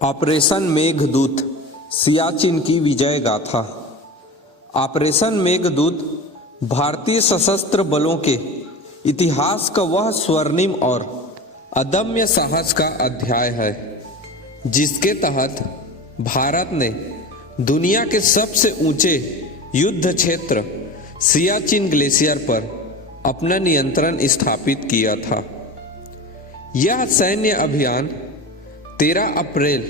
Operation Meghdoot Siachen की विजय गाथा। Operation Meghdoot भारतीय सशस्त्र बलों के इतिहास का वह स्वर्णिम और अदम्य साहस का अध्याय है जिसके तहत भारत ने दुनिया के सबसे ऊंचे युद्ध क्षेत्र सियाचिन ग्लेशियर पर अपना नियंत्रण स्थापित किया था। यह सैन्य अभियान 13 अप्रैल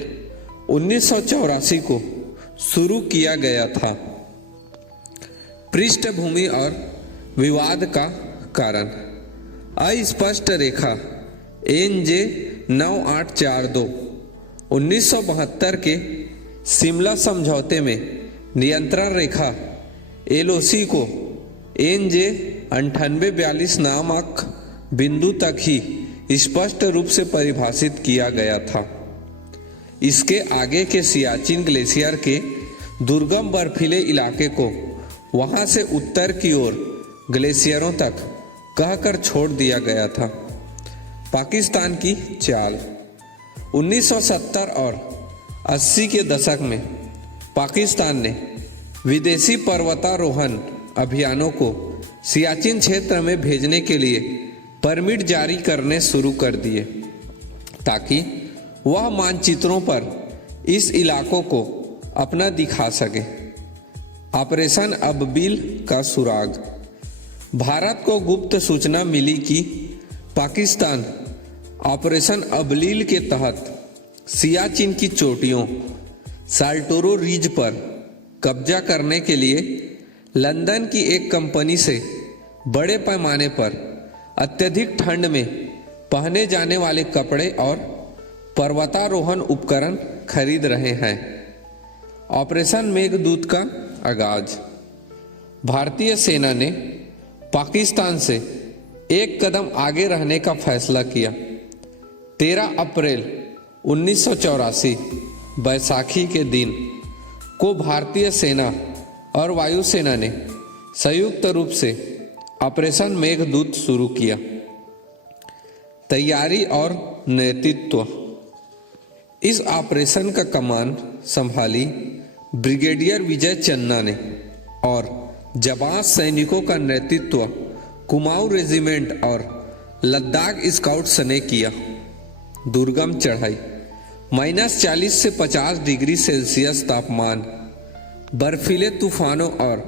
1984 को शुरू किया गया था। पृष्ठभूमि और विवाद का कारण अस्पष्ट रेखा NJ 9842 1972 के शिमला समझौते में नियंत्रण रेखा LOC को NJ 9842 नामक बिंदु तक ही स्पष्ट रूप से परिभाषित किया गया था। इसके आगे के सियाचिन ग्लेशियर के दुर्गम बर्फीले इलाके को वहां से उत्तर की ओर ग्लेशियरों तक कहकर छोड़ दिया गया था। पाकिस्तान की चाल 1970 और 80 के दशक में पाकिस्तान ने विदेशी पर्वतारोहण अभियानों को सियाचिन क्षेत्र में भेजने के लिए परमिट जारी करने शुरू कर दिए ताकि वह मानचित्रों पर इस इलाकों को अपना दिखा सके। ऑपरेशन अबबिल का सुराग। भारत को गुप्त सूचना मिली कि पाकिस्तान ऑपरेशन अबलील के तहत सियाचिन की चोटियों साल्टोरो रिज पर कब्जा करने के लिए लंदन की एक कंपनी से बड़े पैमाने पर अत्यधिक ठंड में पहने जाने वाले कपड़े और पर्वतारोहण उपकरण खरीद रहे हैं। ऑपरेशन मेघदूत का आगाज। भारतीय सेना ने पाकिस्तान से एक कदम आगे रहने का फैसला किया। 13 अप्रैल 1984 बैसाखी के दिन को भारतीय सेना और वायुसेना ने संयुक्त रूप से ऑपरेशन मेघदूत शुरू किया। तैयारी और नेतृत्व। इस ऑपरेशन का कमान संभाली ब्रिगेडियर विजय चन्ना ने और जाबाज सैनिकों का नेतृत्व कुमाऊं रेजिमेंट और लद्दाख स्काउट्स ने किया। दुर्गम चढ़ाई। -40 से 50 डिग्री सेल्सियस तापमान, बर्फीले तूफानों और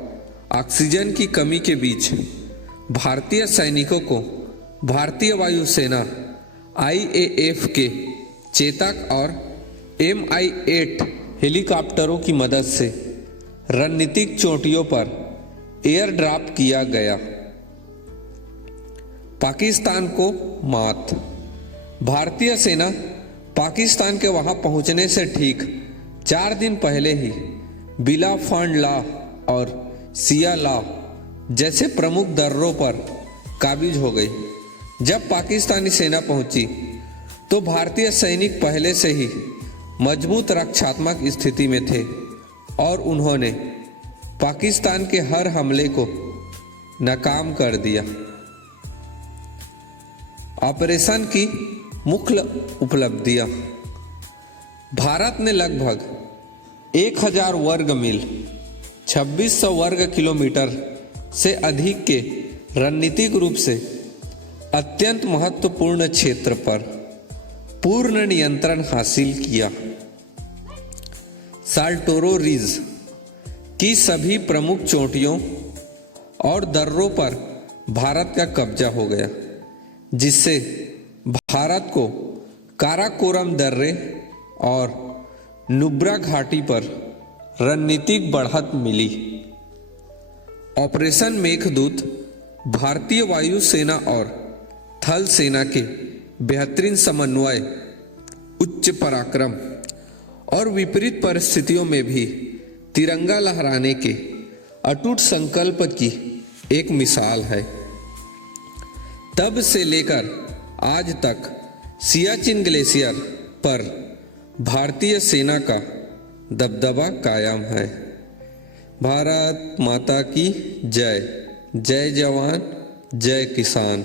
ऑक्सीजन की कमी के बीच भारतीय सैनिकों को भारतीय वायुसेना IAF के चेतक और Mi-8 हेलीकॉप्टरों की मदद से रणनीतिक चोटियों पर एयर ड्रॉप किया गया। पाकिस्तान को मात। भारतीय सेना पाकिस्तान के वहां पहुंचने से ठीक 4 दिन पहले ही बिला फंड ला और सिया ला जैसे प्रमुख दर्रों पर काबिज हो गई। जब पाकिस्तानी सेना पहुंची तो भारतीय सैनिक पहले से ही मजबूत रक्षात्मक स्थिति में थे और उन्होंने पाकिस्तान के हर हमले को नाकाम कर दिया। ऑपरेशन की मुख्य उपलब्धियां। भारत ने लगभग 1000 वर्ग मील 2600 वर्ग किलोमीटर से अधिक के रणनीतिक रूप से अत्यंत महत्वपूर्ण क्षेत्र पर पूर्ण नियंत्रण हासिल किया। साल्टोरो रिज की सभी प्रमुख चोटियों और दर्रों पर भारत का कब्जा हो गया, जिससे भारत को काराकोरम दर्रे और नुब्रा घाटी पर रणनीतिक बढ़त मिली। ऑपरेशन मेघदूत भारतीय वायुसेना और थल सेना के बेहतरीन समन्वय, उच्च पराक्रम और विपरीत परिस्थितियों में भी तिरंगा लहराने के अटूट संकल्प की एक मिसाल है। तब से लेकर आज तक सियाचिन ग्लेशियर पर भारतीय सेना का दबदबा कायम है। भारत माता की जय। जय जवान जय किसान।